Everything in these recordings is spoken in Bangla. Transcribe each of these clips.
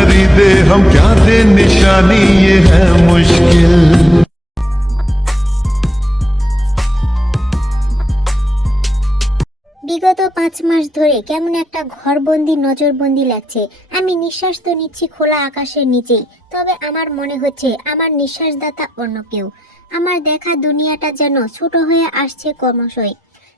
खरीदे हम क्या दे निशानी ये है मुश्किल। বিগত 5 মাস ধরে কেমন একটা ঘরবন্দি নজরবন্দি লাগছে। আমি নিঃশ্বাস তো নিচ্ছি খোলা আকাশের নিচেই, তবে আমার মনে হচ্ছে আমার নিঃশ্বাসদাতা অন্য কেউ। আমার দেখা দুনিয়াটা যেন ছোট হয়ে আসছে ক্রমশই,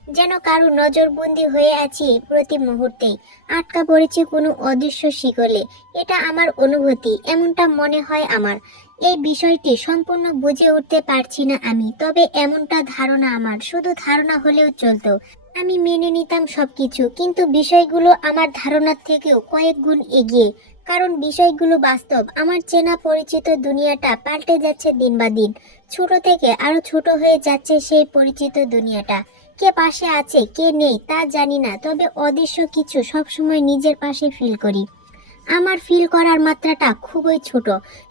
যেন কারো নজরবন্দি হয়ে আছি প্রতি মুহূর্তেই, আটকা পড়েছি কোনো অদৃশ্য শিকলে। এটা আমার অনুভূতি, এমনটা মনে হয় আমার। এই বিষয়টি সম্পূর্ণ বুঝে উঠতে পারছি না আমি, তবে এমনটা ধারণা আমার, শুধু ধারণা হলেও চলতো। আমি মেনে নিতাম সবকিছু, কিন্তু বিষয়গুলো আমার ধারণার থেকেও কয়েক গুণ এগিয়ে, কারণ বিষয়গুলো বাস্তব। আমার চেনা পরিচিত দুনিয়াটা পাল্টে যাচ্ছে দিন বা দিন, ছোট থেকে আরো ছোট হয়ে যাচ্ছে সেই পরিচিত দুনিয়াটা। কে পাশে আছে কে নেই তা জানি না, তবে অদৃশ্য কিছু সবসময় নিজের পাশে ফিল করি। আমার ফিল করার মাত্রাটা খুবই ছোট,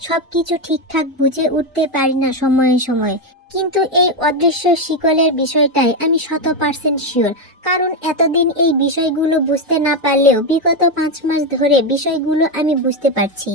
সবকিছু ঠিকঠাক বুঝে উঠতে পারি না সময়ে সময়ে, কিন্তু এই অদৃশ্য শিকলের বিষয়টাই আমি 100% শিওর। কারণ এতদিন এই বিষয়গুলো বুঝতে না পারলেও বিগত 5 মাস ধরে বিষয়গুলো আমি বুঝতে পারছি।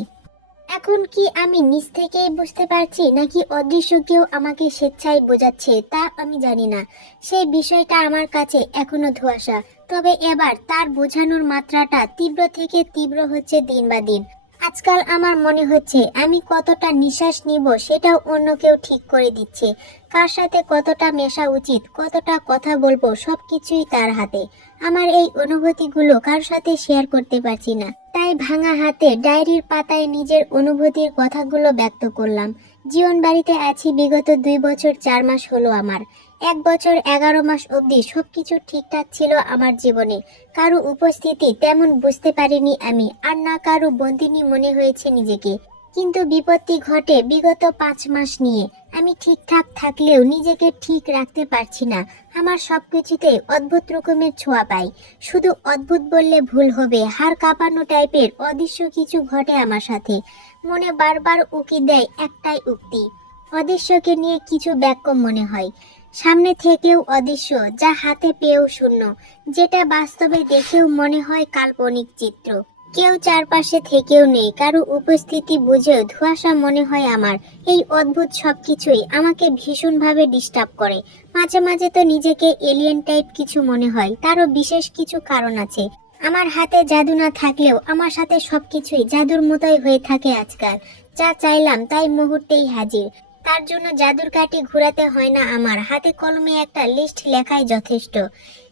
এখন কি আমি নিজ থেকেই বুঝতে পারছি, নাকি অদৃশ্য কেউ আমাকে স্বেচ্ছায় বোঝাচ্ছে তা আমি জানি না। সেই বিষয়টা আমার কাছে এখনো ধোঁয়াশা, তবে এবার তার বোঝানোর মাত্রাটা তীব্র থেকে তীব্র হচ্ছে দিন বা দিন। আজকাল আমার মনে হচ্ছে আমি কতটা নিঃশ্বাস নিব সেটাও অন্য কেউ ঠিক করে দিচ্ছে। কার সাথে কতটা মেশা উচিত, কতটা কথা বলবো, সবকিছুই তার হাতে। আমার এই অনুভূতিগুলো কার সাথে শেয়ার করতে পারছি না, তাই ভাঙা হাতে ডায়েরির পাতায় নিজের অনুভূতির কথাগুলো ব্যক্ত করলাম। জীবন বাড়িতে আছি বিগত 2 বছর 4 মাস হলো আমার। 1 বছর 11 মাস অবধি সবকিছু ঠিকঠাক ছিল আমার জীবনে। কারো উপস্থিতি তেমন বুঝতে পারিনি আমি, আর না কারো বন্দিনী মনে হয়েছে নিজেকে। কিন্তু বিপত্তি ঘটে বিগত 5 মাস নিয়ে। আমি ঠিকঠাক থাকলেও নিজেকে ঠিক রাখতে পারছি না। আমার সবকিছুতে অদ্ভুত রকমের ছোঁয়া পাই। শুধু অদ্ভুত বললে ভুল হবে, হাড় কাঁপানো টাইপের অদৃশ্য কিছু ঘটে আমার সাথে। মনে বারবার উকি দেয় একটাই উক্তি, অদৃশ্যকে নিয়ে কিছু বাক্য মনে হয়। সামনে থেকেও অদৃশ্য, যা হাতে পেয়েও শূন্য, যেটা বাস্তবে দেখেও মনে হয় কাল্পনিক চিত্র। কেউ চারপাশে থেকেও নেই, কারো উপস্থিতি বুঝেও ধোঁয়াশা মনে হয় আমার। এই অদ্ভুত সবকিছুই আমাকে ভীষণভাবে ডিস্টার্ব করে। মাঝে মাঝে তো নিজেকে এলিয়েন টাইপ কিছু মনে হয়, তারও বিশেষ কিছু কারণ আছে। আমার হাতে জাদু না থাকলেও আমার সাথে সবকিছুই জাদুর মতোই হয়ে থাকে আজকাল। যা চাইলাম তাই মুহূর্তেই হাজির। তার জন্য জাদুর কাঠি ঘোরাতে হয় না, আমার হাতে কলমে একটা লিস্ট লেখাই যথেষ্ট।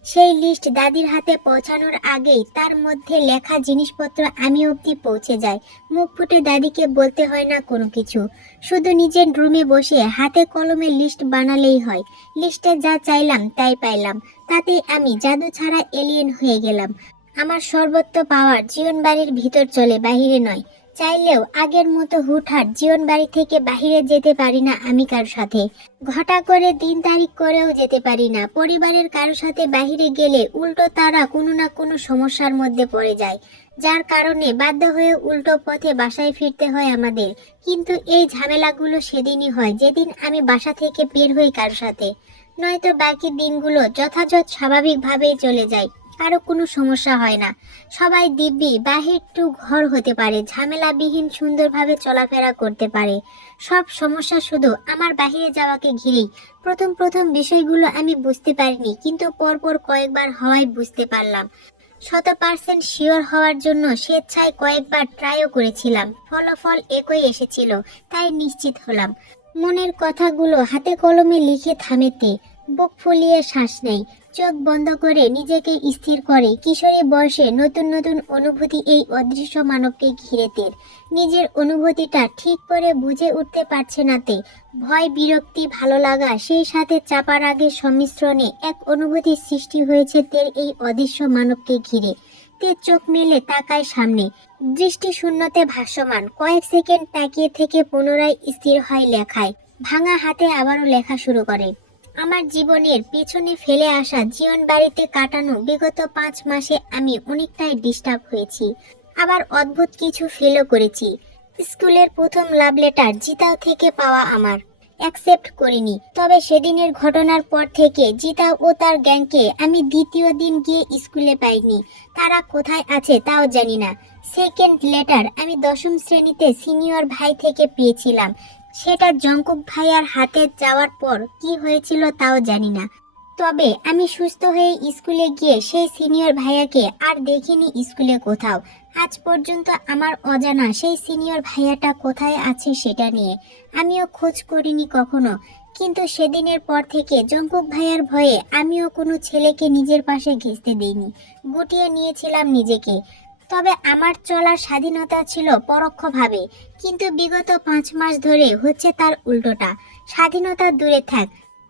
সেই লিস্ট দাদির হাতে পৌঁছানোর আগেই তার মধ্যে লেখা জিনিসপত্র আমি অবধি পৌঁছে যায়। মুখ ফুটে দাদিকে বলতে হয় না কোনো কিছু, শুধু নিজের রুমে বসে হাতে কলমে লিস্ট বানালেই হয়। লিস্টে যা চাইলাম তাই পাইলাম, তাতেই আমি জাদু ছাড়া এলিয়েন হয়ে গেলাম। আমার সর্বত্র পাওয়ার জীবন বাড়ির ভিতর চলে, বাহিরে নয়। চাইলেও আগের মতো হুটহাট জীবন বাড়ি থেকে বাহিরে যেতে পারি না আমি কারোর সাথে। ঘটা করে দিন তারিখ করেও যেতে পারি না। পরিবারের কারোর সাথে বাহিরে গেলে উল্টো তারা কোনো না কোনো সমস্যার মধ্যে পড়ে যায়, যার কারণে বাধ্য হয়ে উল্টো পথে বাসায় ফিরতে হয় আমাদের। কিন্তু এই ঝামেলাগুলো সেদিনই হয় যেদিন আমি বাসা থেকে বের হই কারোর সাথে, নয়তো বাকি দিনগুলো যথাযথ স্বাভাবিকভাবেই চলে যায়, কারো কোনো সমস্যা হয় না। সবাই দিব্যি বাহির টু ঘর হতে পারে, ঝামেলাবিহীন সুন্দরভাবে চলাফেরা করতে পারে। সব সমস্যা শুধু আমার বাহিরে যাওয়াকে ঘিরেই। প্রথম প্রথম বিষয়গুলো আমি বুঝতে পারিনি, কিন্তু পরপর কয়েকবার হওয়ায় বুঝতে পারলাম। 100% শিওর হওয়ার জন্য স্বেচ্ছায় কয়েকবার ট্রাইও করেছিলাম, ফলাফল একই এসেছিল, তাই নিশ্চিত হলাম। মনের কথাগুলো হাতে কলমে লিখে থামেতে বুক ফুলিয়ে শ্বাস নেই, চোখ বন্ধ করে নিজেকে স্থির করে। কিশোরী বয়সে নতুন নতুন অনুভূতি এই অদৃশ্য মানবকে ঘিরেতে। নিজের অনুভূতিটা ঠিক করে বুঝে উঠতে পারছে না তে। ভয়, বিরক্তি, ভালো লাগা, সেই সাথে চাপার আগে সংমিশ্রণে এক অনুভূতির সৃষ্টি হয়েছে তের এই অদৃশ্য মানবকে ঘিরে। তে চোখ মেলে তাকায় সামনে, দৃষ্টি শূন্যতে ভাসমান। কয়েক সেকেন্ড তাকিয়ে থেকে পুনরায় স্থির হয় লেখায়। ভাঙা হাতে আবারও লেখা শুরু করে। আমার জীবনের পেছনে ফেলে আসা জীবন বাড়িতে কাটানো বিগত 5 মাসে আমি অনেকটাই ডিস্টার্ব হয়েছি, আবার অদ্ভুত কিছু ফেলও করেছি। স্কুলের প্রথম লাভ লেটার জিতাও থেকে পাওয়া আমার। অ্যাকসেপ্ট করিনি। তবে সেদিনের ঘটনার পর থেকে জিতা ও তার গ্যাংকে আমি দ্বিতীয় দিন গিয়ে স্কুলে পাইনি। তারা কোথায় আছে তাও জানি না। সেকেন্ড লেটার আমি 10ম শ্রেণীতে সিনিয়র ভাই থেকে পেয়েছিলাম। সেটা জঙ্কুক ভাইয়ার হাতে যাওয়ার পর কি হয়েছিল তাও জানি না। তবে আমি সুস্থ হয়ে স্কুলে গিয়ে সেই সিনিয়র ভাইয়াকে আর দেখিনি স্কুলে কোথাও। আজ পর্যন্ত আমার অজানা সেই সিনিয়র ভাইয়াটা কোথায় আছে সেটা নিয়ে আমিও খোঁজ করিনি কখনো। কিন্তু সেদিনের পর থেকে জঙ্কুক ভাইয়ার ভয়ে আমিও কোনো ছেলেকে নিজের পাশে ঘেঁষতে দিইনি, গুটিয়ে নিয়েছিলাম নিজেকে। তবে আমার চলার স্বাধীনতা ছিল পরোক্ষভাবে, কিন্তু বিগত 5 মাস ধরে হচ্ছে তার উল্টোটা। স্বাধীনতা দূরে থাক,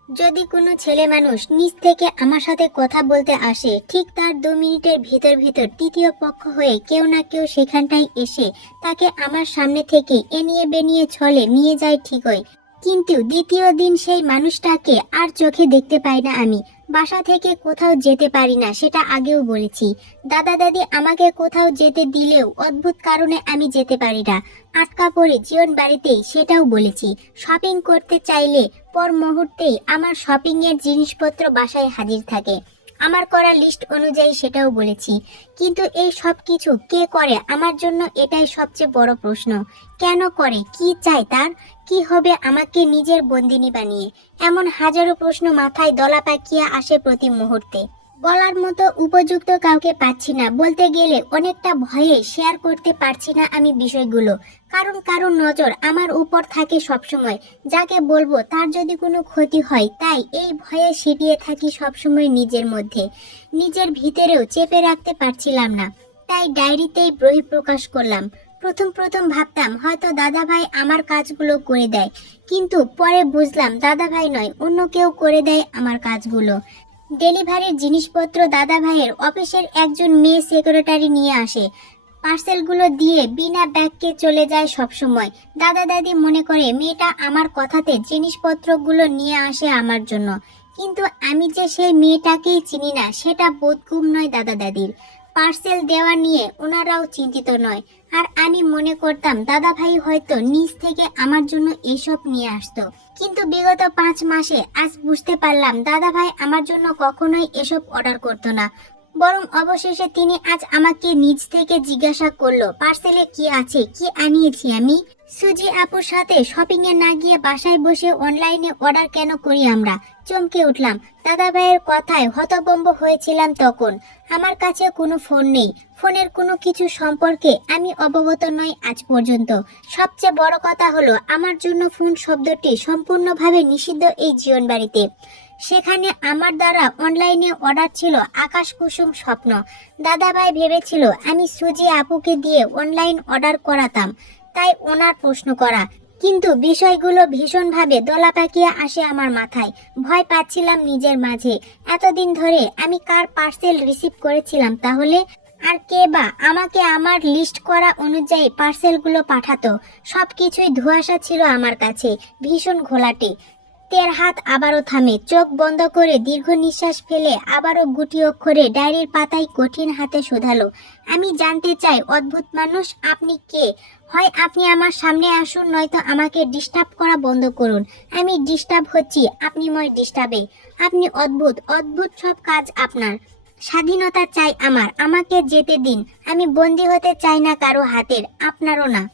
যদি কোনো ছেলে মানুষ নিজ থেকে আমার সাথে কথা বলতে আসে, ঠিক তার 2 মিনিটের ভিতর ভিতর তৃতীয় পক্ষ হয়ে কেউ না কেউ সেখানটায় এসে তাকে আমার সামনে থেকে এনিয়ে বেনিয়ে ছলে নিয়ে যায় ঠিকই, কিন্তু দ্বিতীয় দিন সেই মানুষটাকে আর চোখে দেখতে পাই না আমি। বাসা থেকে কোথাও যেতে পারি না, সেটা আগেও বলেছি। দাদা দাদি আমাকে কোথাও যেতে দিলেও অদ্ভুত কারণে আমি যেতে পারি না, আটকা পড়ে জীবন বাড়িতেই, সেটাও বলেছি। শপিং করতে চাইলে পর মুহূর্তেই আমার শপিং এর জিনিসপত্র বাসায় হাজির থাকে, আমার করা লিস্ট অনুযায়ী, সেটাও বলেছি। কিন্তু এই সব কিছু কে করে আমার জন্য, এটাই সবচেয়ে বড় প্রশ্ন। কেন করে, কি চাই তার, কি হবে আমাকে নিজের বন্দিনী বানিয়ে? এমন হাজারো প্রশ্ন মাথায় দলা পাকিয়ে আসে প্রতি মুহূর্তে। বলার মতো উপযুক্ত কাউকে পাচ্ছি না, বলতে গেলে অনেকটা ভয়ে শেয়ার করতে পারছি না আমি বিষয়গুলো। কারণ নজর আমার উপর থাকে সবসময়। যাকে বলবো তার যদি কোনো ক্ষতি হয়, তাই এই ভয়ে সিটিয়ে থাকি সবসময় নিজের মধ্যে। নিজের ভিতরেও চেপে রাখতে পারছিলাম না, তাই ডায়েরিতেই বহিঃপ্রকাশ করলাম। প্রথম ভাবতাম হয়তো দাদাভাই আমার কাজগুলো করে দেয়, কিন্তু পরে বুঝলাম দাদাভাই নয়, অন্য কেউ করে দেয় আমার কাজগুলো। ডেলিভারির জিনিসপত্র দাদা ভাইয়ের অফিসের একজন মেয়ে সেক্রেটারি নিয়ে আসে। পার্সেলগুলো দিয়ে বিনা ব্যাগকে চলে যায় সবসময়। দাদা দাদি মনে করে মেয়েটা আমার কথাতে জিনিসপত্রগুলো নিয়ে আসে আমার জন্য, কিন্তু আমি যে সেই মেয়েটাকেই চিনি না, সেটা বোধগম্য নয় দাদা দাদির। পার্সেল দেওয়া নিয়ে ওনারাও চিন্তিত নয়, আর আমি মনে করতাম দাদা ভাই হয়তো নিজ থেকে আমার জন্য এইসব নিয়ে আসতো। কিন্তু বিগত 5 মাসে আজ বুঝতে পারলাম দাদা ভাই আমার জন্য কখনোই এসব অর্ডার করতো না, বরং অবশেষে তিনি আজ আমাকে নিজ থেকে জিজ্ঞাসা করলো পার্সেলে কি আছে, কি আনিয়েছি আমি। সুজি আপুর সাথে শপিং এ না গিয়ে বাসায় বসে অনলাইনে অর্ডার কেন করি আমরা? চমকে উঠলাম। দাদা ভাইয়ের কথায় হতভম্ব হয়েছিলাম তখন। আমার কাছে কোনো ফোন নেই, ফোনের কোনো কিছু সম্পর্কে আমি অবগত নই আজ পর্যন্ত। সবচেয়ে বড় কথা হলো আমার জন্য ফোন শব্দটি সম্পূর্ণভাবে নিষিদ্ধ এই জীবন বাড়িতে। সেখানে আমার দ্বারা অনলাইনে অর্ডার ছিল আকাশ কুসুম স্বপ্ন। দাদাভাই ভেবেছিল আমি সুজি আপুকে দিয়ে অনলাইন অর্ডার করাতাম, তাই ওনার প্রশ্ন করা। কিন্তু বিষয়গুলো ভীষণভাবে দলা পাকিয়ে আসে আমার মাথায়। ভয় পাচ্ছিলাম নিজের মাঝে। এতদিন ধরে আমি কার পার্সেল রিসিভ করেছিলাম তাহলে? আর কে বা আমাকে আমার লিস্ট করা অনুযায়ী পার্সেলগুলো পাঠাতো? সবকিছুই ধোঁয়াশা ছিল আমার কাছে, ভীষণ ঘোলাটে। তের হাত আবারও থামে, চোখ বন্ধ করে দীর্ঘ নিঃশ্বাস ফেলে আবারও গুটি অক্ষরে ডায়েরির পাতায় কঠিন হাতে শোধালো। আমি জানতে চাই অদ্ভুত মানুষ, আপনি কে? হয় আপনি আমার সামনে আসুন, নয়তো আমাকে ডিস্টার্ব করা বন্ধ করুন। আমি ডিস্টার্ব হচ্ছি আপনি ময় ডিস্টার্বে। আপনি অদ্ভুত সব কাজ আপনার। স্বাধীনতা চাই আমার, আমাকে যেতে দিন। আমি বন্দি হতে চাই না কারো হাতের, আপনারও না।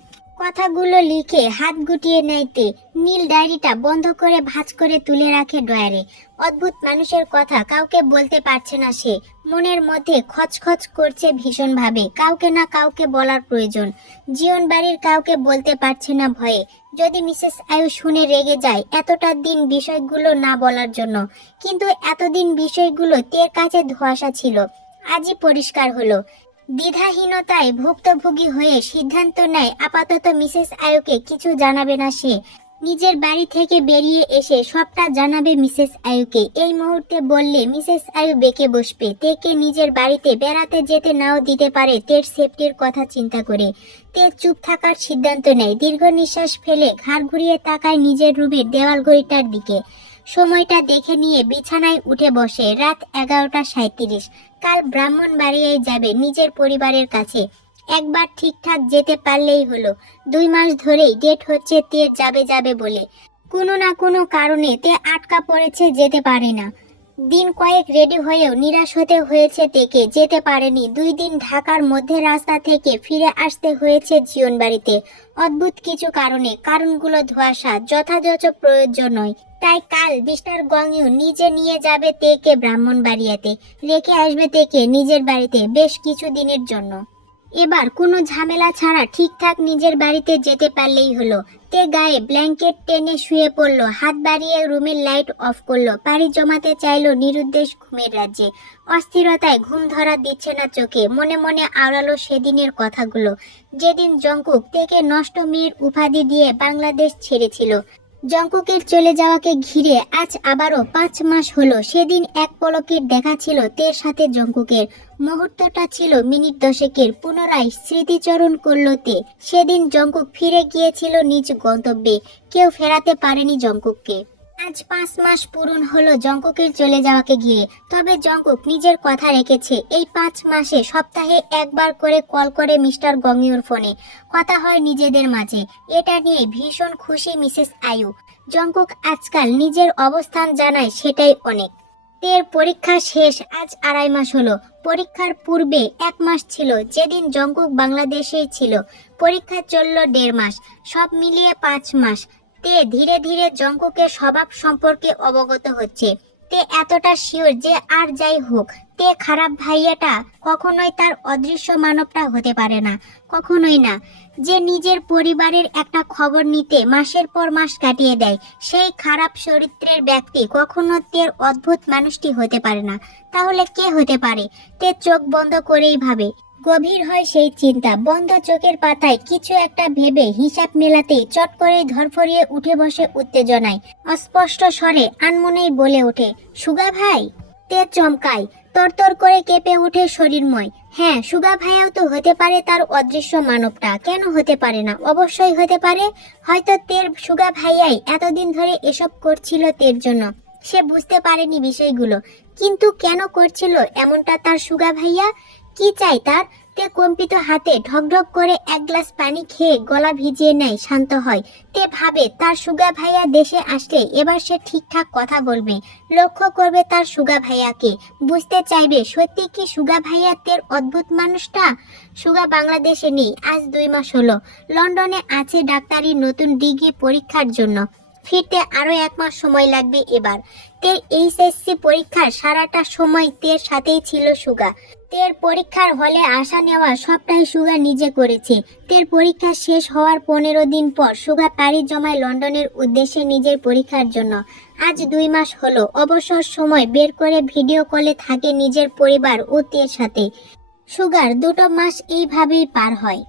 কথাগুলো লিখে হাত গুটিয়ে নেয়তে নীল ডায়েরিটা বন্ধ করে ভাঁজ করে তুলে রাখে ড্রয়ারে। অদ্ভুত মানুষের কথা কাউকে বলতে পারছে না সে, মনের মধ্যে খচখচ করছে ভীষণভাবে। কাউকে না কাউকে বলার প্রয়োজন। জীবন বাড়ির কাউকে বলতে পারছে না ভয়ে। যদি মিসেস আয়ু শুনে রেগে যায় এতটা দিন বিষয়গুলো না বলার জন্য, কিন্তু এতদিন বিষয়গুলো তের কাছে ধোঁয়াশা ছিল, আজই পরিষ্কার হলো। দ্বিধাহীনতায় ভুক্তভোগী হয়ে সিদ্ধান্ত নেয় আপাতত মিসেস আয়ুকে কিছু জানাবে না সে। নিজের বাড়ি থেকে বেরিয়ে এসে সবটা জানাবে মিসেস আয়ুকে। এই মুহূর্তে বললে মিসেস আয়ু বেঁকে বসবে। তেকে নিজের বাড়িতে বেড়াতে যেতে নাও দিতে পারে তের সেফটির কথা চিন্তা করে। তে চুপ থাকার সিদ্ধান্ত নেয়। দীর্ঘ নিঃশ্বাস ফেলে ঘাড় ঘুরিয়ে তাকায় নিজের রুমের দেওয়াল ঘড়িটার দিকে। সময়টা দেখে নিয়ে বিছানায় উঠে বসে। রাত 11:37। কাল ব্রাহ্মণবাড়িয়ায় যাবে নিজের পরিবারের কাছে। একবার ঠিকঠাক যেতে পারলেই হলো। 2 মাস ধরেই ডেট হচ্ছে তে যাবে বলে। কোনো না কোনো কারণে তে আটকা পড়েছে, যেতে পারে না। দিন কয়েক রেডি হয়েও নিরাশ হতে হয়েছে তেকে, যেতে পারেনি। 2 দিন ঢাকার মধ্যে রাস্তা থেকে ফিরে আসতে হয়েছে জীবনবাড়িতে অদ্ভুত কিছু কারণে। কারণগুলো ধোঁয়াশা, যথাযথ প্রয়োজন নয়। তাই কাল মিস্টার গংইউ নিজে নিয়ে যাবে তেকে ব্রাহ্মণবাড়িয়াতে, রেখে আসবে তেকে নিজের বাড়িতে বেশ কিছু দিনের জন্য। এবার কোনো ঝামেলা ছাড়া ঠিকঠাক নিজের বাড়িতে যেতে পারলেই হলো। তে গায়ে ব্ল্যাঙ্কেট টেনে শুয়ে পড়লো, হাত বাড়িয়ে রুমের লাইট অফ করলো। পাড়ি জমাতে চাইলো নিরুদ্দেশ ঘুমের রাজ্যে। অস্থিরতায় ঘুম ধরা দিচ্ছে না চোখে। মনে মনে আওড়ালো সেদিনের কথাগুলো, যেদিন জংকুক তেকে নষ্ট মেয়ের উপাধি দিয়ে বাংলাদেশ ছেড়েছিল। জংকুকের চলে যাওয়াকে ঘিরে আজ আবারও 5 মাস হলো। সেদিন এক পলকের দেখা ছিল তের সাথে জংকুকের। মুহূর্তটা ছিল মিনিট 10-এর। পুনরায় স্মৃতিচরণ করলো তে। সেদিন জংকুক ফিরে গিয়েছিল নিজ গন্তব্যে। কেউ ফেরাতে পারেনি জংকুককে। আজ 5 মাস পূরণ হলো জংকুকের চলে যাওয়াকে ঘিরে। তবে জংকুক নিজের কথা রেখেছে। এই 5 মাসে সপ্তাহে একবার করে কল করে মিস্টার গংইউর ফোনে কথা হয় নিজেদের মাঝে। এটা নিয়ে ভীষণ খুশি মিসেস আয়ু। জংকুক আজকাল নিজের অবস্থান জানায়, সেটাই অনেক। তের পরীক্ষা শেষ আজ 2.5 মাস হলো। পরীক্ষার পূর্বে 1 মাস ছিল যেদিন জংকুক বাংলাদেশেই ছিল। পরীক্ষা চলল 1.5 মাস, সব মিলিয়ে 5 মাস। তে ধীরে ধীরে জংকুকের স্বভাব সম্পর্কে অবগত হচ্ছে। তে এতটা শিওর যে আর যাই হোক তে খারাপ ভাইয়াটা কখনোই তার অদৃশ্য মানবটা হতে পারে না, কখনোই না। যে নিজের পরিবারের একটা খবর নিতে মাসের পর মাস কাটিয়ে দেয়, সেই খারাপ চরিত্রের ব্যক্তি কখনো তের অদ্ভুত মানুষটি হতে পারে না। তাহলে কে হতে পারে? তে চোখ বন্ধ করেই ভাবে। গভীর হয় সেই চিন্তা। বন্ধ চোখের পাতায় কিছু একটা ভেবে হিসাব মেলাতেই চট করে ধরফরিয়ে উঠে বসে উত্তেজনায়। অস্পষ্ট স্বরে আনমনেই বলে ওঠে, সুগা ভাই। তে চমকায়, তরতর করে কেঁপে ওঠে শরীরময়। হ্যাঁ, সুগা ভাইয়াও তো হতে পারে তার অদৃশ্য মানবটা। কেন হতে পারে না? অবশ্যই হতে পারে। হয়তো তের সুগা ভাইয়াই এতদিন ধরে এসব করছিল তের জন্য। সে বুঝতে পারেনি বিষয়গুলো, কিন্তু কেন করছিল এমনটা তার সুগা ভাইয়া? কি চাই তার? তে কম্পিত হাতে ঢকঢক করে 1 গ্লাস পানি খেয়ে গলা ভিজিয়ে নেয়, শান্ত হয়। তে ভাবে তার সুগা ভাইয়া দেশে আসলে এবার সে ঠিকঠাক কথা বলবে, লক্ষ্য করবে তার সুগা ভাইয়াকে, বুঝতে চাইবে সত্যি কি সুগা ভাইয়া তের অদ্ভুত মানুষটা। সুগা বাংলাদেশে নেই আজ 2 মাস হলো। লন্ডনে আছে ডাক্তারি নতুন ডিগ্রি পরীক্ষার জন্য। ফিরতে আরো 1 মাস সময় লাগবে এবার। তের এইচএসসি পরীক্ষার সারাটা সময় তের সাথেই ছিল সুগা। তের পরীক্ষার হলে আসা নেওয়া সবটাই সুগা নিজে করেছে। তের পরীক্ষা শেষ হওয়ার 15 দিন পর সুগা পাড়ি জমায় লন্ডনের উদ্দেশ্যে নিজের পরীক্ষার জন্য। আজ 2 মাস হলো অবসর সময় বের করে ভিডিও কলে থাকে নিজের পরিবার ও তের সাথে। সুগার 2 মাস এইভাবেই পার হয়।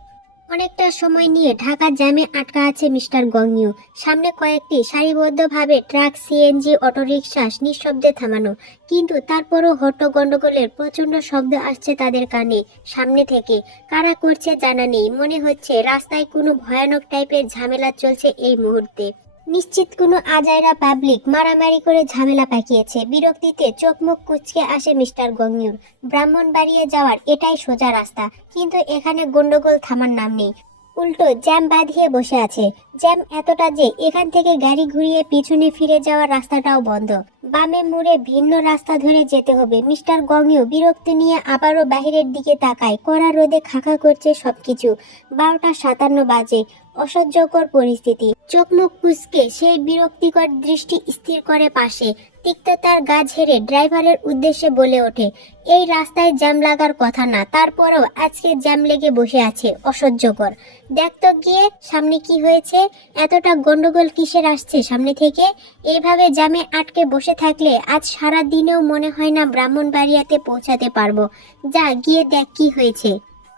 অনেকটা সময় নিয়ে ঢাকা জ্যামে আটকা আছে মিস্টার গংইউ। সামনে কয়েকটি সারিবদ্ধভাবে ট্রাক, সিএনজি, অটোরিকশা নিঃশব্দে থামানো, কিন্তু তারপরও হট্টগন্ডগোলের প্রচন্ড শব্দ আসছে তাদের কানে। সামনে থেকে কারা করছে জানা নেই। মনে হচ্ছে রাস্তায় কোনো ভয়ানক টাইপের ঝামেলা চলছে এই মুহূর্তে। নিশ্চিত কোনো আজাইরা পাবলিক মারামারি করে ঝামেলা পাকিয়েছে। বিরক্তিতে চোখ মুখ কুঁচকে আসে মিস্টার গংইউর। ব্রাহ্মণবাড়িয়ে যাওয়ার এটাই সোজা রাস্তা, কিন্তু এখানে গন্ডগোল থামার নাম নেই। উল্টো জ্যাম বাঁধিয়ে বসে আছে। জ্যাম এতটা যে এখান থেকে গাড়ি ঘুরিয়ে পিছনে ফিরে যাওয়ার রাস্তাটাও বন্ধ। বামে মুড়ে ভিন্ন রাস্তা ধরে যেতে হবে। মিস্টার গংইউ বিরক্তি নিয়ে আবারও বাহিরের দিকে তাকায়। কড়া রোদে খাখা করছে সবকিছু। 12:57 বাজে। অসহ্যকর পরিস্থিতি। চোখ মুখ কুঁচকে সেই বিরক্তিকর দৃষ্টি স্থির করে পাশে। তিক্ততার গা ঝেড়ে ড্রাইভারের উদ্দেশ্যে বলে ওঠে, এই রাস্তায় জ্যাম লাগার কথা না, তারপরেও আজকে জ্যাম লেগে বসে আছে। অসহ্যকর। দেখ তো গিয়ে সামনে কি হয়েছে। এতটা গন্ডগোল কিসের আসছে সামনে থেকে? এইভাবে জ্যামে আটকে বসে থাকলে আজ সারা দিনেও মনে হয় না ব্রাহ্মণবাড়িয়াতে পৌঁছাতে পারবো। যা গিয়ে দেখ কি হয়েছে।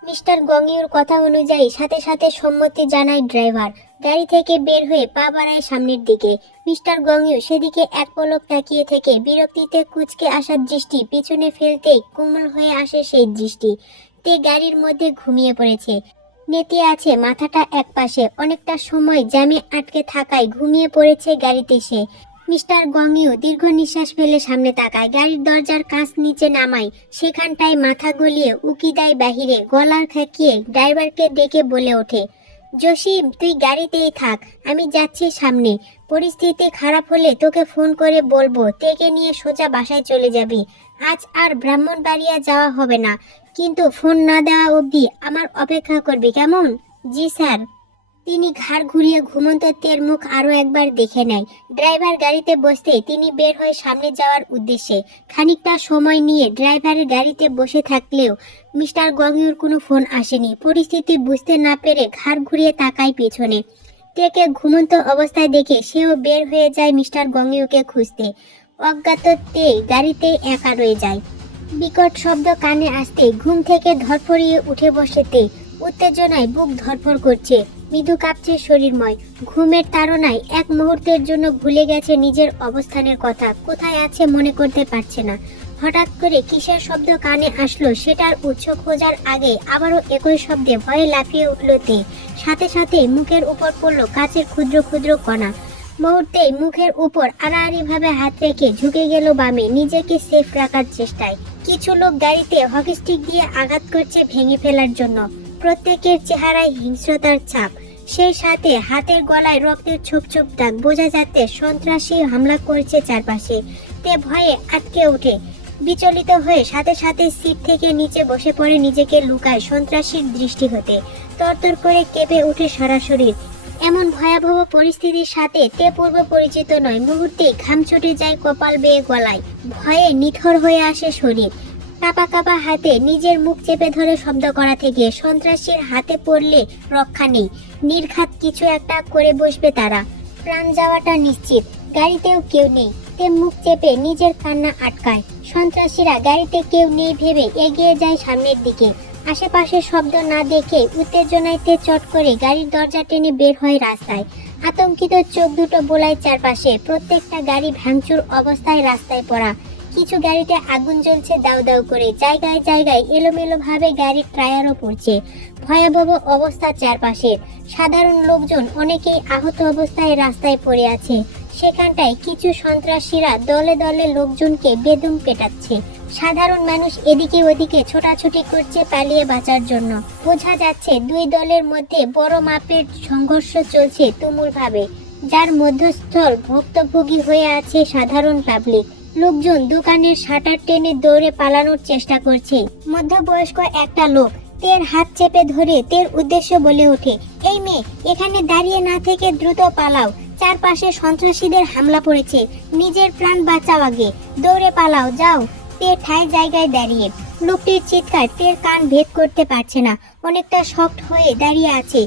মিস্টার গংইউর কথা অনুযায়ী সাথে সাথে সম্মতি জানায় ড্রাইভার। গাড়ি থেকে বের হয়ে পা বাড়ায় সামনের দিকে। মিস্টার গংইউ সেদিকে এক পলক তাকিয়ে থেকে বিরক্তিতে কুঁচকে আসার দৃষ্টি পিছনে ফেলতেই কোমল হয়ে আসে সেই দৃষ্টি। তে গাড়ির মধ্যে ঘুমিয়ে পড়েছে। নেতিয়ে আছে মাথাটা একপাশে। অনেকটা সময় জ্যামে আটকে থাকায় ঘুমিয়ে পড়েছে গাড়িতে সে। মিস্টার গংইউ দীর্ঘ নিঃশ্বাস ফেলে সামনে তাকায়। গাড়ির দরজার কাঁচ নিচে নামায়। সেখানটায় মাথা গলিয়ে উকি দেয় বাহিরে। গলা ঠেকিয়ে ড্রাইভারকে ডেকে বলে ওঠে, জসিম, তুই গাড়িতেই থাক, আমি যাচ্ছি সামনে। পরিস্থিতি খারাপ হলে তোকে ফোন করে বলবো, তেকে নিয়ে সোজা বাসায় চলে যাবি। আজ আর ব্রাহ্মণবাড়িয়া যাওয়া হবে না, কিন্তু ফোন না দেওয়া অবধি আমার অপেক্ষা করবি, কেমন? জি স্যার। তিনি ঘাড় ঘুরিয়ে ঘুমন্ত তের মুখ আরো একবার দেখে নেয়। ড্রাইভার গাড়িতে বসতে তিনি বের হয়ে সামনে যাওয়ার উদ্দেশ্যে। খানিকটা সময় নিয়ে ড্রাইভারের গাড়িতে বসে থাকলেও মিস্টার গঙ্গিউর কোনো ফোন আসেনি। পরিস্থিতি বুঝতে না পেরে ঘাড় ঘুরিয়ে তাকায় পেছনে। তেকে ঘুমন্ত অবস্থায় দেখে সেও বের হয়ে যায় মিস্টার গঙ্গিউকে খুঁজতে। অজ্ঞাত তে গাড়িতে একা রয়ে যায়। বিকট শব্দ কানে আসতে ঘুম থেকে ধরফরিয়ে উঠে বসে তে। উত্তেজনায় বুক ধরফর করছে, মৃদু কাঁপছে শরীরময়। ঘুমের তাড়নায় এক মুহূর্তের জন্য ভুলে গেছে নিজের অবস্থানের কথা, কোথায় আছে মনে করতে পারছে না। হঠাৎ করে কিসের শব্দ কানে আসলো সেটার উৎস খোঁজার আগে আবারও একই শব্দে ভয়ে লাফিয়ে উঠল তে। সাথে সাথে মুখের উপর পড়ল কাচের ক্ষুদ্র ক্ষুদ্র কণা। মুহূর্তেই মুখের উপর আড়াআড়ি ভাবে হাত রেখে ঝুঁকে গেল বামে, নিজেকে সেফ রাখার চেষ্টায়। কিছু লোক গাড়িতে হকিস্টিক দিয়ে আঘাত করছে ভেঙে ফেলার জন্য। প্রত্যেকের চেহারায় হিংস্রতার ছাপ, সেই সাথে হাতের গলায় রক্তের ছোপ ছোপ দাগ। বোঝা যাচ্ছে সন্ত্রাসী হামলা করছে চারপাশে। তে ভয়ে আটকে ওঠে। বিচলিত হয়ে সাথে সাথে সিট থেকে নিচে বসে পড়ে, নিজেকে লুকায় সন্ত্রাসীর দৃষ্টি হতে। তরতর করে কেঁপে ওঠে সারা শরীর। এমন ভয়াবহ পরিস্থিতির সাথে তে পূর্ব পরিচিত নয়। মুহূর্তেই ঘাম ছুটে যায় কপাল বেয়ে গলায়। ভয়ে নিথর হয়ে আসে শরীর। কাঁপা কাঁপা হাতে নিজের মুখ চেপে ধরে শব্দ করা থেকে। সন্ত্রাসীর হাতে পড়লে রক্ষা নেই, নির্ঘাত কিছু একটা করে বসবে তারা। প্রাণ যাওয়াটা নিশ্চিত। গাড়িতেও কেউ নেই। তে মুখ চেপে নিজের কান্না আটকায়। সন্ত্রাসীরা গাড়িতে কেউ নেই ভেবে এগিয়ে যায় সামনের দিকে। আশেপাশে শব্দ না দেখে উত্তেজনায় তে চট করে গাড়ির দরজা টেনে বের হয় রাস্তায়। আতঙ্কিত চোখ দুটো বোলায় চারপাশে। প্রত্যেকটা গাড়ি ভাঙচুর অবস্থায় রাস্তায় পড়া। কিছু গাড়িতে আগুন জ্বলছে দাউ দাউ করে। জায়গায় জায়গায় এলোমেলো ভাবে গাড়ির টায়ারও পড়ছে। ভয়াবহ অবস্থা চারপাশে। সাধারণ লোকজন অনেকেই আহত অবস্থায় রাস্তায় পড়ে আছে। সেখানটায় কিছু সন্ত্রাসীরা দলে দলে লোকজনকে বেদম পেটাচ্ছে। সাধারণ মানুষ এদিকে ওদিকে ছোটাছুটি করছে পালিয়ে বাঁচার জন্য। বোঝা যাচ্ছে দুই দলের মধ্যে বড় মাপের সংঘর্ষ চলছে তুমুল ভাবে, যার মধ্যস্থল ভুক্তভোগী হয়ে আছে সাধারণ পাবলিক। লোকজন দোকানের শাটার টেনে দৌড়ে পালানোর চেষ্টা করছে। মধ্যবয়স্ক একটা লোক তের হাত চেপে ধরে তের উদ্দেশ্য বলে ওঠে, এই মেয়ে, এখানে দাঁড়িয়ে না থেকে দ্রুত পালাও। চারপাশে সন্ত্রাসীদের হামলা পড়েছে, নিজের প্রাণ বাঁচাও, আগে দৌড়ে পালাও, যাও। তে ঠায় জায়গায় দাঁড়িয়ে। লোকটির চিৎকার তের কান ভেদ করতে পারছে না, অনেকটা শক্ট হয়ে দাঁড়িয়ে আছে।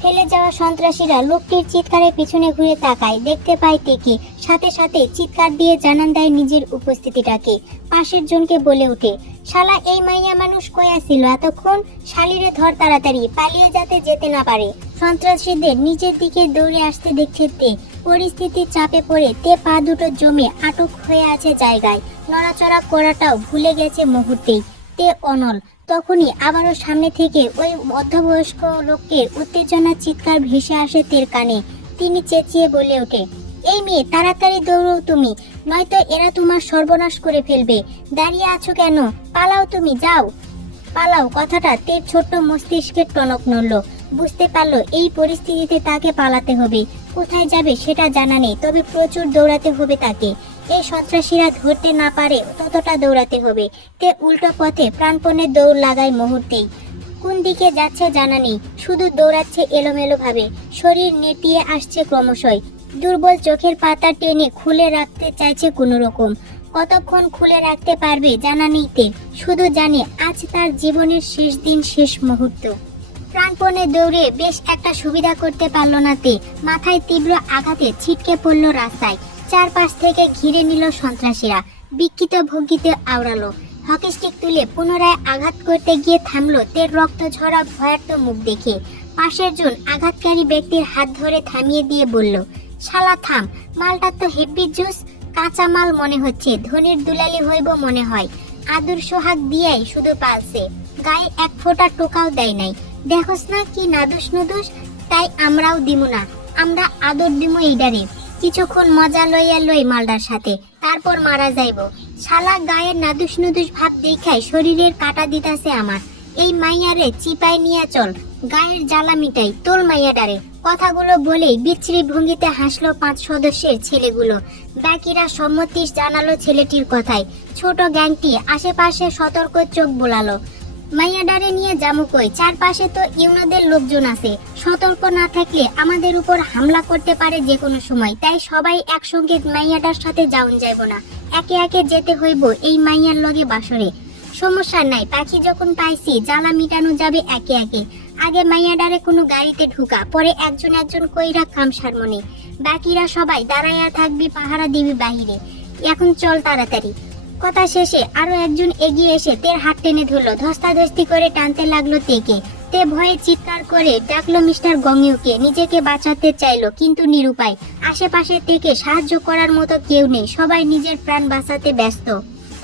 ফেলে যাওয়া সন্ত্রাসীরা লোকটির চিৎকারের পিছনে ঘুরে তাকায়, দেখতে পায় তেকে। সাথে সাথে চিৎকার দিয়ে জানান দেয় নিজের উপস্থিতিটাকে। পাশের জনকে বলে ওঠে, শালা, এই মাইয়া মানুষ কয়া ছিল এতক্ষণ? শালিরে ধর তাড়াতাড়ি, পালিয়ে যাতে যেতে না পারে। সন্ত্রাসীদের নিজের দিকে দৌড়ে আসতে দেখছে তে। পরিস্থিতির চাপে পড়ে তে পা দুটো জমে আটক হয়ে আছে জায়গায়। নড়াচড়া করাটাও ভুলে গেছে মুহূর্তেই। তে অনল। তখনই আবারও সামনে থেকে ওই মধ্যবয়স্ক লোকের উত্তেজনার চিৎকার ভেসে আসে তের কানে। তিনি চেঁচিয়ে বলে ওঠে, এই মেয়ে, তাড়াতাড়ি দৌড়ো তুমি, নয়তো এরা তোমার সর্বনাশ করে ফেলবে। দাঁড়িয়ে আছো কেন? পালাও তুমি, যাও। পালাও কথাটা তের ছোট্ট মস্তিষ্কের টনক নড়ল। বুঝতে পারলো এই পরিস্থিতিতে তাকে পালাতে হবে। কোথায় যাবে সেটা জানা নেই, তবে প্রচুর দৌড়াতে হবে তাকে। এই সন্ত্রাসীরা ধরতে না পারে ততটা দৌড়াতে হবে। তে উল্টো পথে প্রাণপণে দৌড় লাগায় মুহূর্তেই। কোন দিকে যাচ্ছে জানা নেই, শুধু দৌড়াচ্ছে এলোমেলো ভাবে। শরীর নেতিয়ে আসছে ক্রমশই। দুর্বল চোখের পাতা টেনে খুলে রাখতে চাইছে কোনো রকম। কতক্ষণ খুলে রাখতে পারবে জানা নেই তে, শুধু জানে আজ তার জীবনের শেষ দিন, শেষ মুহূর্ত। প্রাণপণে দৌড়ে বেশ একটা সুবিধা করতে পারল না তে। মাথায় তীব্র আঘাতে ছিটকে পড়ল রাস্তায়। চারপাশ থেকে ঘিরে নিল সন্ত্রাসীরা। বিকৃত ভঙ্গিতে আওড়ালো। হকিস্টিক তুলে পুনরায় আঘাত করতে গিয়ে থামলো তের রক্ত ঝরা ভয়ার্ত মুখ দেখে। পাশের জন আঘাতকারী ব্যক্তির হাত ধরে থামিয়ে দিয়ে বলল, শালা থাম, মালটা তো হেব্বি জুস, কাঁচা মাল মনে হচ্ছে, ধনির দুলালি হইব মনে হয়। আদর সোহাগ দিয়াই শুধু পালছে, গায়ে এক ফোঁটা টোকাও দেয় নাই। দেখোস না কি নাদুস নুদুস, তাই আমরাও দিমু না, আমরা আদর দিমু এইডারে। কিছুক্ষণ মজা লইয়া লই মালদার সাথে, তারপর মারা যাইব। শালা গায়ের নাদুস নুদুস ভাব দেখায় শরীরের কাটা দিতাছে আমার। এই মাইয়ারে চিপাই নিয়ে চল, গায়ের জ্বালা মিটাই তোল মাইয়াডারে। কথাগুলো বলেই বিচ্ছিরি ভঙ্গিতে হাসলো 5 সদস্যের ছেলেগুলো। বাকিরা সম্মতি জানালো ছেলেটির কথায়। ছোট গ্যাংটি আশেপাশে সতর্ক চোখ বোলালো। মাইয়াডারে নিয়ে যামু কই, চারপাশে তো ইউনাদের লোকজন আছে। সতর্ক না থাকলে আমাদের উপর হামলা করতে পারে যে কোনো সময়। তাই সবাই একসঙ্গে মাইয়াডার সাথে যাওন যাইব না, একে একে যেতে হইব এই মাইয়ার লগে বাসরে। সমস্যা নাই, পাখি যখন পাইছি জ্বালা মিটানো যাবে একে একে। আগে মাইয়াডারে কোনো গাড়িতে ঢুকা, পরে একজন একজন কইরা কাম সারমনি। বাকিরা সবাই দাঁড়াইয়া থাকবি, পাহারা দিবি বাহিরে। এখন চল তাড়াতাড়ি। কথা শেষে আরো একজন এগিয়ে এসে তের হাত টেনে ধরলো। ধস্তাধস্তি করে টানতে লাগলো তেকে। তে ভয়ে চিৎকার করে ডাকলো মিস্টার গঙ্গিউকে। নিজেকে বাঁচাতে চাইলো কিন্তু নিরুপায়। আশেপাশে থেকে সাহায্য করার মতো কেউ নেই, সবাই নিজের প্রাণ বাঁচাতে ব্যস্ত।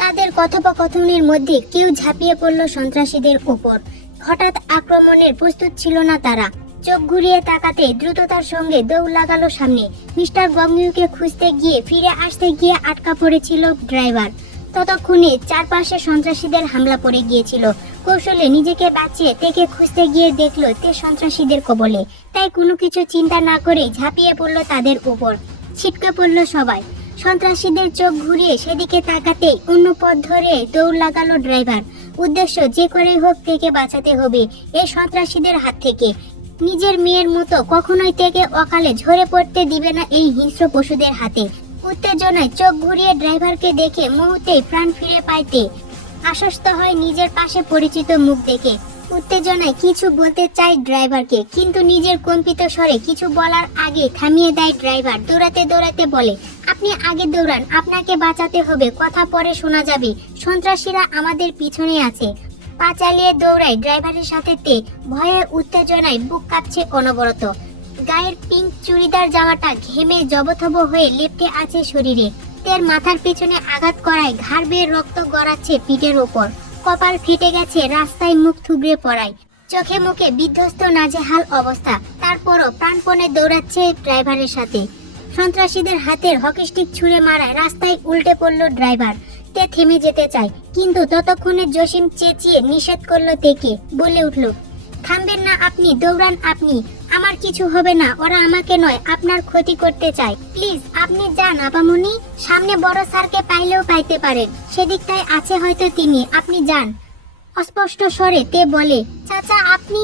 তাদের কথোপকথনের মধ্যে কেউ ঝাঁপিয়ে পড়লো সন্ত্রাসীদের উপর। হঠাৎ আক্রমণের প্রস্তুত ছিল না তারা। চোখ ঘুরিয়ে তাকাতে দ্রুততার সঙ্গে দৌড় লাগালো সামনে। মিস্টার গঙ্গিউকে খুঁজতে গিয়ে ফিরে আসতে গিয়ে আটকা পড়েছিল ড্রাইভার। ততক্ষণে চারপাশে সন্ত্রাসীদের হামলা পড়ে গিয়েছিল। কৌশলে নিজেকে বাঁচিয়ে তেকে খুঁজতে গিয়ে দেখলো তে সন্ত্রাসীদের কবলে। তাই কোনো কিছু চিন্তা না করে ঝাঁপিয়ে পড়লো তাদের উপর। ছিটকে পড়লো সবাই। সন্ত্রাসীদের চোখ ঘুরিয়ে সেদিকে তাকাতে অন্য পথ ধরে দৌড় লাগালো ড্রাইভার। উদ্দেশ্য যে করেই হোক তেকে বাঁচাতে হবে এই সন্ত্রাসীদের হাত থেকে। নিজের মেয়ের মতো কখনোই তেকে অকালে ঝরে পড়তে দিবে না এই হিংস্র পশুদের হাতে। উত্তেজনায় চোখ ঘুরিয়ে ড্রাইভারকে দেখে মুহূর্তেই প্রাণ ফিরে পাইতে আশ্বস্ত হয় নিজের পাশে পরিচিত মুখ দেখে। উত্তেজনায় কিছু বলতে চায় ড্রাইভারকে, কিন্তু নিজের কম্পিত স্বরে কিছু বলার আগে থামিয়ে দেয় ড্রাইভার। দৌড়াতে দৌড়াতে বলে, আপনি আগে দৌড়ান, আপনাকে বাঁচাতে হবে, কথা পরে শোনা যাবে। সন্ত্রাসীরা আমাদের পিছনে আছে। পা চালিয়ে দৌড়ায় ড্রাইভারের সাথে তে। ভয়ে উত্তেজনায় বুক কাঁপছে অনবরত। গায়ের পিঙ্ক চুড়িদার জামাটা ঘেমে জবথব হয়ে লেপ্টে আছে শরীরে। তের মাথার পিছনে আঘাত করায় ঘাড় বেয়ে রক্ত গড়াচ্ছে পিঠের ওপর। কপাল ফেটে গেছে রাস্তায় মুখ থুবড়ে পড়ায়। চোখে মুখে বিধ্বস্ত নাজেহাল অবস্থা। তারপরও প্রাণপণে দৌড়াচ্ছে ড্রাইভারের সাথে। সন্ত্রাসীদের হাতের হকিস্টিক ছুঁড়ে মারায় রাস্তায় উল্টে পড়ল ড্রাইভার। তে থেমে যেতে চায়, কিন্তু ততক্ষণে জসিম চেঁচিয়ে নিষেধ করলো তেকে। বলে উঠল, থামবেন না আপনি, দৌড়ান আপনি। আমার কিছু হবে না, ওরা আমাকে নয় আপনার ক্ষতি করতে চায়। প্লিজ আপনি যান আপামনি, সামনে বড় স্যারকে পাইলেও পাইতে পারেন, সেদিকটায় আছে হয়তো তিনি, আপনি যান। অস্পষ্ট স্বরে তে বলে, চাচা আপনি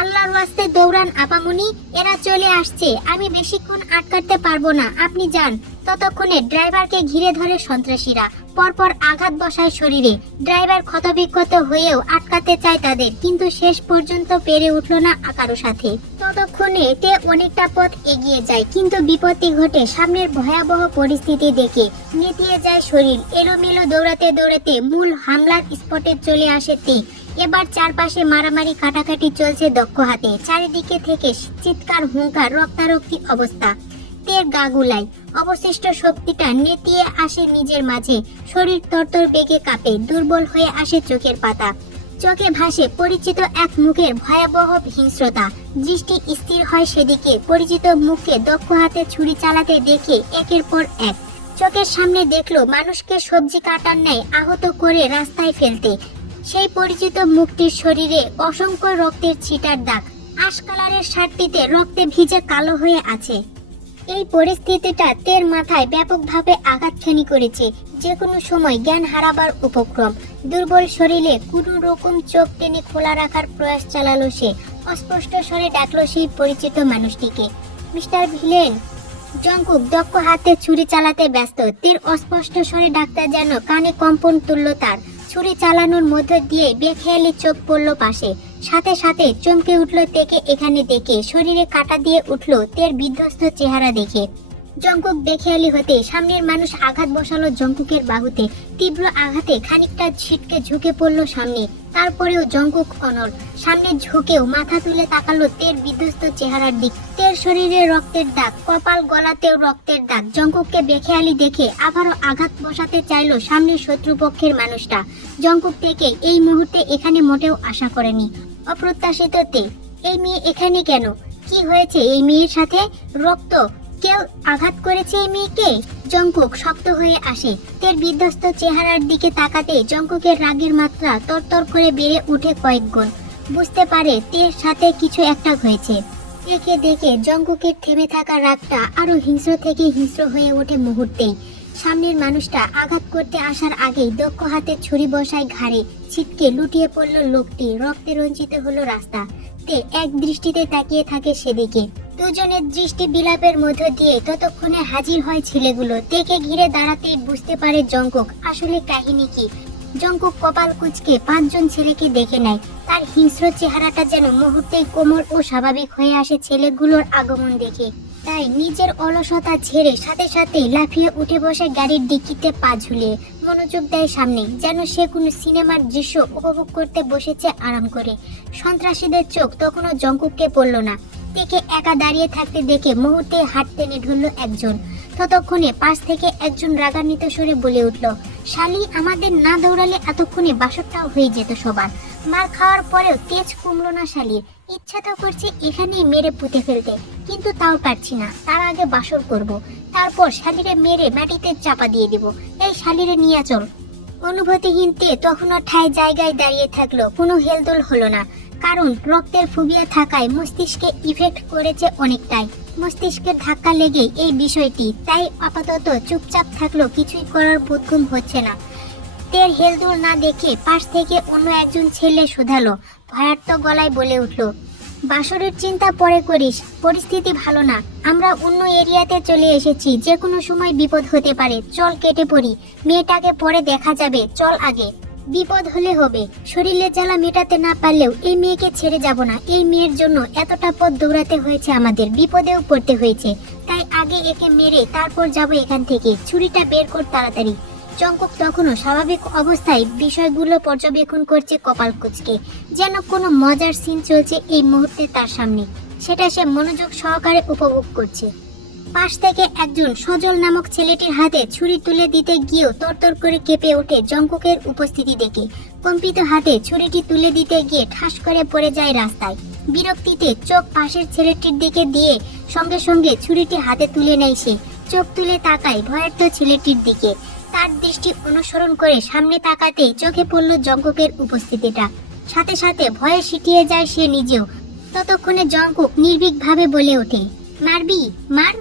আল্লাহর ওয়াস্তে দৌড়ান আপামনি, এরা চলে আসছে, আমি বেশিক্ষণ আটকাতে পারবো না, আপনি যান। ততক্ষণে ড্রাইভারকে ঘিরে ধরে সন্ত্রাসীরা। পরপর আঘাত বসায় শরীরে। ড্রাইভার ক্ষতবিক্ষত হয়েও আটকাতে চায় তাদের, কিন্তু শেষ পর্যন্ত পেরে উঠল না কারো সাথে। ততক্ষণে তে অনেকটা পথ এগিয়ে যায়, কিন্তু বিপত্তি ঘটে। সামনের ভয়াবহ পরিস্থিতি দেখে নেতিয়ে যায় শরীর। এলোমেলো দৌড়াতে দৌড়াতে মূল হামলার স্পটে চলে আসে তে। এবার চারপাশে মারামারি কাটাকাটি চলছে দক্ষ হাতে। চারিদিকে থেকে চিৎকার, হুঙ্কার, রক্তারক্তি অবস্থা। তের গা গুলায়। অবশিষ্ট শক্তিটা নেতিয়ে আসে নিজের মাঝে। শরীর তরতর বেগে কাঁপে, দুর্বল হয়ে আসে চোখের পাতা। চোখে ভাসে পরিচিত এক মুখের ভয়াবহ হিংস্রতা। দৃষ্টি স্থির হয় সেদিকে। পরিচিত মুখকে দক্ষ হাতে ছুরি চালাতে দেখে একের পর এক। চোখের সামনে দেখলো মানুষকে সবজি কাটার ন্যায় আহত করে রাস্তায় ফেলতে। সেই পরিচিত মুখটির শরীরে অসংখ্য রক্তের ছিটার দাগ। আশ কালারের শার্টটিতে রক্তে ভিজে কালো হয়ে আছে। এই পরিস্থিতিটা তের মাথায় ব্যাপকভাবে আঘাতখানি করেছে। যে কোনো সময় জ্ঞান হারাবার উপক্রম। দুর্বল শরীরে কোনো রকম চোখ টেনে খোলা রাখার প্রয়াস চালালো সে। অস্পষ্ট স্বরে ডাকলো সেই পরিচিত মানুষটিকে, মিস্টার ভিলেন। জঙ্কুক দক্ষ হাতে ছুরি চালাতে ব্যস্ত। তের অস্পষ্ট স্বরে ডাক্তার যেন কানে কম্পন তুলল তার। ছুরি চালানোর মধ্য দিয়ে বেখেয়ালি চোখ পড়ল পাশে। সাথে সাথে চমকে উঠল তেকে এখানে দেখে। শরীরে কাটা দিয়ে উঠল তের বিধ্বস্ত চেহারা দেখে। জঙ্কুক বেখেয়ালি হতে সামনের মানুষ আঘাত বসালো জঙ্কুকের বাহুতে। তীব্র আঘাতে খানিকটা ছিটকে ঝুঁকে পড়ল সামনে। তারপরেও জঙ্কুক অনড়। সামনে ঝুঁকেও মাথা তুলে তাকালো তের বিধ্বস্ত চেহারার দিক। তের শরীরে রক্তের দাগ, কপাল গলাতেও রক্তের দাগ। জঙ্কুককে বেখেয়ালি দেখে আবারও আঘাত বসাতে চাইলো সামনের শত্রুপক্ষের মানুষটা। জঙ্কুক থেকে এই মুহূর্তে এখানে মোটেও আশা করেনি। অপ্রত্যাশিত তে, এই মেয়ে এখানে কেন? কি হয়েছে এই মেয়ের সাথে? রক্ত, কেউ আঘাত করেছে এই মেয়েকে? জঙ্কুক শক্ত হয়ে আসে। তের বিধ্বস্ত চেহারার দিকে তাকাতে জঙ্কুকের রাগের মাত্রা তরতর করে বেড়ে উঠে কয়েক গুণ। বুঝতে পারে তের সাথে কিছু একটা হয়েছে। দেখে দেখে জঙ্কুকের থেমে থাকা রাগটা আরো হিংস্র থেকে হিংস্র হয়ে ওঠে মুহূর্তেই। সামনের মানুষটা আঘাত করতে আসার আগেই দক্ষ হাতে ছুরি বসায় ঘাড়ে, ছিটকে লুটিয়ে পড়ল লোকটি। রক্তে রঞ্জিত হলো রাস্তা। তে এক দৃষ্টিতে তাকিয়ে থাকে সেদিকে। দুজনের দৃষ্টি বিলাপের মধ্য দিয়ে ততক্ষণে হাজির হয় ছেলেগুলো। তেকে ঘিরে দাঁড়াতেই বুঝতে পারে জঙ্কুক আসলে কাহিনী কি। জঙ্কুক কপাল কুঁচকে 5 জন ছেলেকে দেখে নেয়। তার হিংস্র চেহারাটা যেন মুহূর্তেই কোমল ও স্বাভাবিক হয়ে আসে ছেলেগুলোর আগমন দেখে। তাই নিজের অলসতা ছেড়ে সাথে সাথে লাফিয়ে উঠে বসে গাড়ির ডিক্কিতে পা ঝুলিয়ে মনোযোগ দেয় সামনে, যেন সে কোনো সিনেমার দৃশ্য উপভোগ করতে বসেছে আরাম করে। সন্ত্রাসীদের চোখ তখনও জঙ্কুককে পড়ল না। তেকে একা দাঁড়িয়ে থাকতে দেখে মুহূর্তে হাত টেনে ধরল একজন। ততক্ষণে পাশ থেকে একজন রাগান্বিত স্বরে বলে উঠল, শালি, আমাদের না দৌড়ালে এতক্ষণে বাসরটাও হয়ে যেত সবার। মার খাওয়ার পরেও তেজ কমলো না শালির। ইচ্ছা তো করছে এখানেই মেরে পুঁতে ফেলতে, কিন্তু তাও পারছি না। তার আগে বাসর করব, তারপর শালিরে মেরে মাটিতে চাপা দিয়ে দিব। এই শালিরে নিয়ে চল। অনুভূতিহীন তে তখনও ঠায় জায়গায় দাঁড়িয়ে থাকলো, কোনো হেলদোল হলো না। কারণ রক্তের ফুবিয়া থাকায় মস্তিষ্কে ইফেক্ট করেছে অনেকটাই। মস্তিষ্কের ধাক্কা লেগে এই বিষয়টি, তাই আপাতত চুপচাপ থাকলো, কিছুই করার বোধগম্য হচ্ছে না। তের হেলদোল না দেখে পাশ থেকে অন্য একজন ছেলে শুধালো, ভয়ার্ত গলায় বলে উঠল, বাসরের চিন্তা পরে করিস, পরিস্থিতি ভালো না। আমরা অন্য এরিয়াতে চলে এসেছি, যে কোনো সময় বিপদ হতে পারে। চল কেটে পড়ি, মেয়েটাকে পরে দেখা যাবে। চল আগে। বিপদ হলে হবে, শরীরে জ্বালা মেটাতে না পারলেও এই মেয়েকে ছেড়ে যাব না। এই মেয়ের জন্য এতটা পথ দৌড়াতে হয়েছে আমাদের, বিপদেও পড়তে হয়েছে। তাই আগে একে মেরে তারপর যাব এখান থেকে। ছুরিটা বের কর তাড়াতাড়ি। জঙ্কুক তখনও স্বাভাবিক অবস্থায় বিষয়গুলো পর্যবেক্ষণ করছে কপাল কুঁচকে, যেন কোনো মজার সিন চলছে এই মুহূর্তে তার সামনে। সেটা সে মনোযোগ সহকারে উপভোগ করছে। পাশ থেকে একজন সজল নামক ছেলেটির হাতে ছুরি তুলে দিতে গিয়েও তরতর করে কেঁপে ওঠে জঙ্কুকের উপস্থিতি দেখে। কম্পিত হাতে ছুরিটি তুলে দিতে গিয়ে ঠাস করে পড়ে যায় রাস্তায়। বিরক্তিতে চোখ পাশের ছেলেটির দিকে দিয়ে সঙ্গে সঙ্গে ছুরিটি হাতে তুলে নেয় সে। চোখ তুলে তাকায় ভয়ার্ত ছেলেটির দিকে। তার দৃষ্টি অনুসরণ করে সামনে তাকাতেই চোখে পড়ল জঙ্কুকের উপস্থিতিটা। সাথে সাথে ভয়ে সিটিয়ে যায় সে নিজেও। ততক্ষণে জঙ্কুক নির্ভীকভাবে বলে ওঠে, মারবি? মার,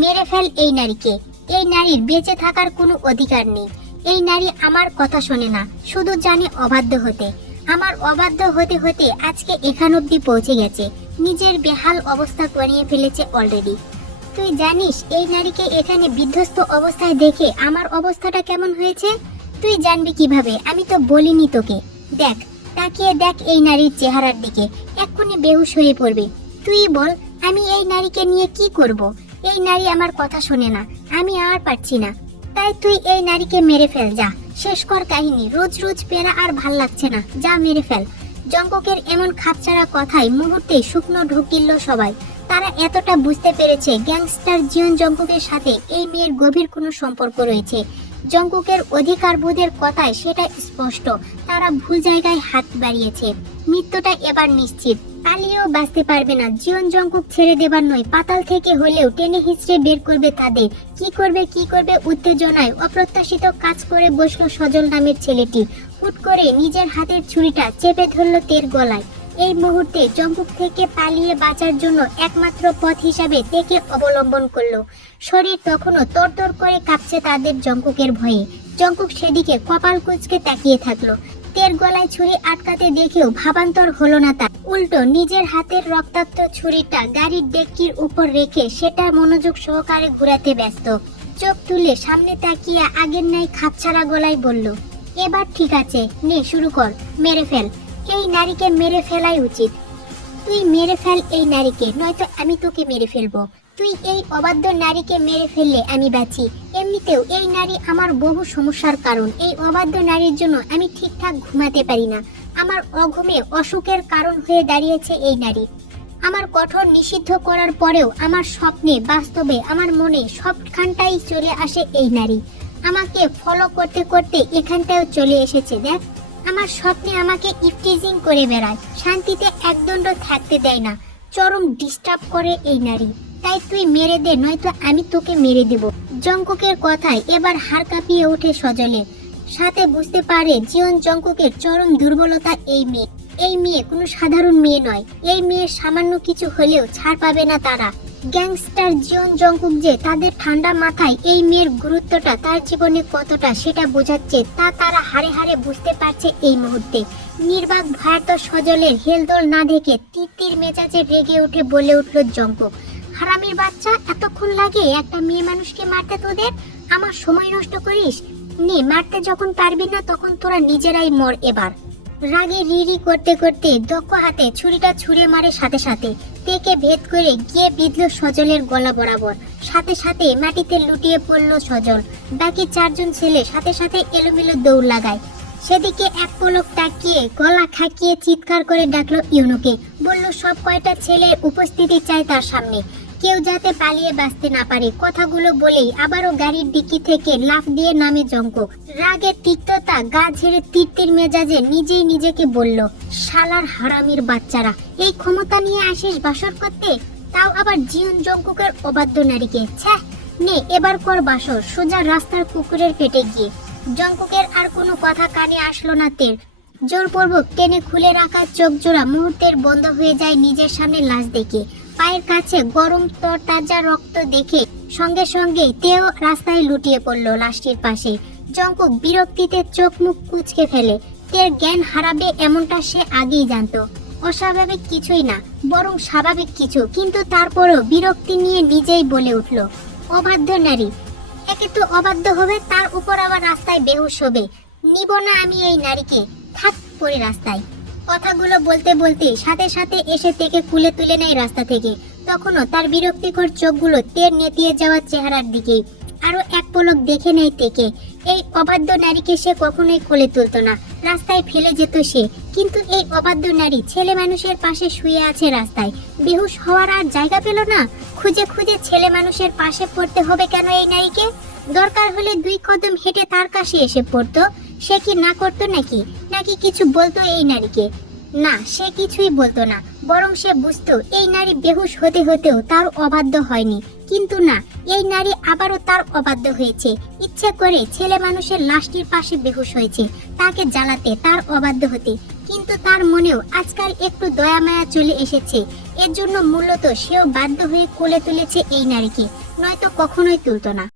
মেরে ফেল এই নারীকে। এই নারীর বেঁচে থাকার কোনো অধিকার নেই। এই নারী আমার কথা শোনে না, শুধু জানে অবাধ্য হতে। আমার অবাধ্য হতে হতে আজকে এখান অব্দি পৌঁছে গেছে। নিজের বেহাল অবস্থা করিয়ে ফেলেছে অলরেডি। তুই জানিস এই নারীকে এখানে বিধ্বস্ত অবস্থায় দেখে আমার অবস্থাটা কেমন হয়েছে? তুই জানবি কিভাবে? আমি তো বলিনি তোকে। দেখ, তাকিয়ে দেখ এই নারীর চেহারার দিকে, এক্ষুনি বেহুশ হয়ে পড়বে। তুই বল, আমি এই নারীকে নিয়ে কি করব? এই নারী আমার কথা শোনে না, আমি আর পারছি না। তাই তুই এই নারীকে মেরে ফেল, যা, শেষ কর কাহিনী। রোজ রোজ পেরা আর ভাল লাগছে না, যা মেরে ফেল। জঙ্কুকের এমন খাপছাড়া কথায় মুহূর্তে শুকনো ঢুকিল সবাই। তারা এতটা বুঝতে পেরেছে গ্যাংস্টার জিয়ন জঙ্কুকের সাথে এই মেয়ের গভীর কোনো সম্পর্ক রয়েছে। জঙ্কুকের অধিকারবোধের কথায় সেটা স্পষ্ট। তারা ভুল জায়গায় হাত বাড়িয়েছে। মৃত্যুটা এবার নিশ্চিত, পালিয়েও বাঁচতে পারবে না। জিয়ন জঙ্কুক ছেড়ে দেবার নয়, পাতাল থেকে হলেও টেনে হিঁচড়ে বের করবে তাদের। কি করবে উত্তেজনায় অপ্রত্যাশিত কাজ করে বসলো সজল নামের ছেলেটি। হুট করে নিজের হাতের ছুরিটা চেপে ধরলো তের গলায়। এই মুহূর্তে জঙ্কুক থেকে পালিয়ে বাঁচার জন্য একমাত্র পথ হিসাবে তেকে অবলম্বন করলো। শরীর তখনও তরতর করে কাঁপছে তাদের জঙ্কুকের ভয়ে। জঙ্কুক সেদিকে কপাল কুঁচকে তাকিয়ে থাকলো। তের গলায় ছুরি আটকাতে দেখেও ভাবান্তর হলো না তার। উল্টো নিজের হাতের রক্তাক্ত ছুরিটা গাড়ির ডেক্কির উপর রেখে সেটা মনোযোগ সহকারে ঘুরাতে ব্যস্ত। চোখ তুলে সামনে তাকিয়ে আগের ন্যায় খাপছাড়া গলায় বলল, এবার ঠিক আছে, নে শুরু কর, মেরে ফেল। এই নারীকে মেরে ফেলাই উচিত। তুই মেরে ফেল এই নারীকে, নয়তো আমি তোকে মেরে ফেলবো। তুই এই অবাধ্য নারীকে মেরে ফেললে আমি বাঁচি। এমনিতেও এই নারী আমার বহু সমস্যার কারণ। এই অবাধ্য নারীর জন্য আমি ঠিকঠাক ঘুমাতে পারি না। আমার অঘুমে অসুখের কারণ হয়ে দাঁড়িয়েছে এই নারী। আমার কঠোর নিষিদ্ধ করার পরেও আমার স্বপ্নে, বাস্তবে, আমার মনে সবখানটাই চলে আসে এই নারী। আমাকে ফলো করতে করতে এখানটাও চলে এসেছে। দেখ, আমার স্বপ্নে আমাকে ইফটিজিং করে বেড়ায়, শান্তিতে একদণ্ড থাকতে দেয় না, চরম ডিস্টার্ব করে এই নারী। তাই তুই মেরে দে, নয়তো আমি তোকে মেরে দেব। জঙ্কুকের কথায় এবার হাড় কাঁপিয়ে ওঠে সজলের। সাথে বুঝতে পারে জিয়ন জঙ্কুকের চরম দুর্বলতা এই মেয়ে। এই মেয়ে কোনো সাধারণ মেয়ে নয়, এই মেয়ের সামান্য কিছু হলেও ছাড় পাবে না তারা। গ্যাংস্টার জিওন জংকুক যে তাদের ঠান্ডা মাথায় এই মেয়ের গুরুত্বটা তার জীবনে কতটা সেটা বোঝাচ্ছে, তা তারা হাড়ে হাড়ে বুঝতে পারছে এই মুহূর্তে। নির্বাক ভয়ার্ত সজলের হেলদোল না দেখে তিতির মেজাজে রেগে উঠে বলে উঠল জংকুক, হারামির বাচ্চা, এতক্ষণ লাগে একটা মেয়ে মানুষকে মারতে তোদের? আমার সময় নষ্ট করিস? নে, মারতে যখন পারবি না তখন তোরা নিজেরাই মর এবার। রাগে রিরি করতে করতে দক্ষ হাতে ছুরিটা ছুঁড়ে মারে, সাথে সাথে তেকে ভেদ করে গিয়ে বিঁধল সজলের গলা বরাবর। সাথে সাথে মাটিতে লুটিয়ে পড়ল সজল। বাকি চারজন ছেলে সাথে সাথে এলোমেলো দৌড় লাগায়। সেদিকে এক পলক তাকিয়ে গলা খাকিয়ে চিৎকার করে ডাকলো ইউনুকে, বলল সব কয়টা ছেলের উপস্থিতি চাই তার সামনে, কেউ যাতে পালিয়ে বাঁচতে না পারে। কথাগুলো বলেই আবারও গাড়ির ডিকি থেকে লাফ দিয়ে নামে জংকুক। রাগের তিক্ততা গা ঝেড়ে তিতির মেজাজে নিজেই নিজেকে বলল, শালার হারামির বাচ্চারা, এই ক্ষমতা নিয়ে আসিস বাসর করতে, তাও আবার জিওন জংকুকের অবাধ্য নারীকে। ছ্যাঃ, নে এবার কর বাসর সোজা রাস্তার কুকুরের পেটে গিয়ে। জংকুকের আর কোনো কথা কানে আসলো না তের। জোরপূর্বক টেনে খুলে রাখা চোখ জোড়া মুহূর্তের বন্ধ হয়ে যায় নিজের সামনে লাশ দেখে। পায়ের কাছে গরম তরতাজা রক্ত দেখে সঙ্গে সঙ্গে তেও রাস্তায় লুটিয়ে পড়ল লাশটির পাশে। জংকুক বিরক্তিতে চোখ মুখ কুঁচকে ফেলে। তের জ্ঞান হারাবে এমনটা সে আগেই জানতো। অস্বাভাবিক কিছুই না, বরং স্বাভাবিক কিছু, কিন্তু তারপরও বিরক্তি নিয়ে নিজেই বলে উঠল, অবাধ্য নারী। একে তো অবাধ্য হবে, তার উপর আবার রাস্তায় বেহুশ হবে। নিব না আমি এই নারীকে, থাক পড়ে রাস্তায়। কথাগুলো বলতে বলতে সাথে সাথে এসে তেকে কুলে তুলে নেয় রাস্তা থেকে। তখনও তার বিরক্তিকর চোখগুলো তের নেতিয়ে যাওয়ার চেহারার দিকেই। আরো এক পলক দেখে নেয় তেকে। এই অবাধ্য নারীকে সে কখনোই কোলে তুলতো না, রাস্তায় ফেলে যেত সে। কিন্তু এই অবাধ্য নারী ছেলে মানুষের পাশে শুয়ে আছে রাস্তায়, বেহুশ হওয়ার আর জায়গা পেল না। খুঁজে খুঁজে ছেলে মানুষের পাশে পড়তে হবে কেন এই নারীকে? দরকার হলে 2 কদম হেঁটে তার কাছে এসে পড়তো। সে কি না করতো নাকি? নাকি কিছু বলতো এই নারীকে? না, সে কিছুই বলতো না, বরং সে বুঝতো এই নারী বেহুশ হতে হতেও তার অবাধ্য হয়নি। কিন্তু না, এই নারী আবারও তার অবাধ্য হয়েছে। ইচ্ছে করে ছেলে মানুষের লাশটির পাশে বেহুশ হয়েছে, তাকে জ্বালাতে, তার অবাধ্য হতে। কিন্তু তার মনেও আজকাল একটু দয়া মায়া চলে এসেছে। এর জন্য মূলত সেও বাধ্য হয়ে কোলে তুলেছে এই নারীকে, নয়তো কখনোই তুলতো না।